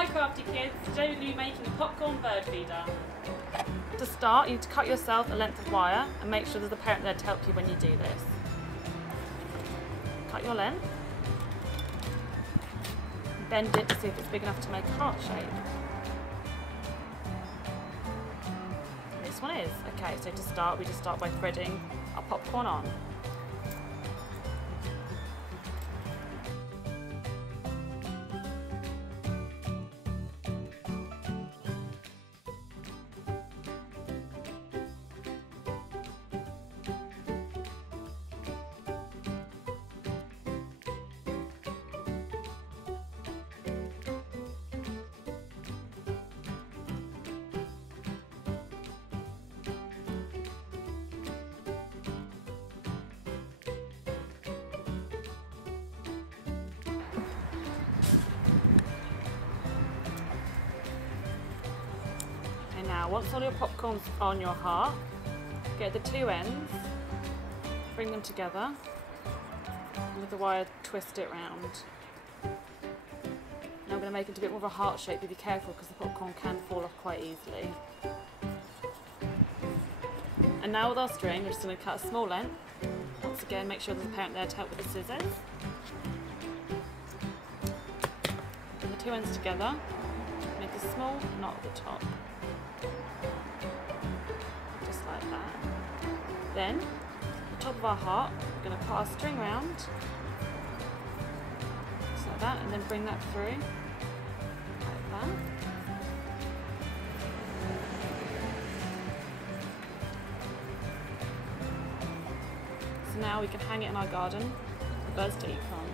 Hi Crafty Kids, today we're going to be making a popcorn bird feeder. To start, you need to cut yourself a length of wire and make sure there's a parent there to help you when you do this. Cut your length, bend it to see if it's big enough to make a heart shape. This one is. Okay, so to start, we just start by threading our popcorn on. Now, once all your popcorn's on your heart, get the two ends, bring them together, and with the wire twist it round. Now we're going to make it a bit more of a heart shape, but be careful because the popcorn can fall off quite easily. And now with our string, we're just going to cut a small length. Once again, make sure there's a parent there to help with the scissors. Bring the two ends together, make a small knot at the top. Just like that. Then, the top of our heart, we're going to put our string round, just like that, and then bring that through, like that. So now we can hang it in our garden for birds to eat from.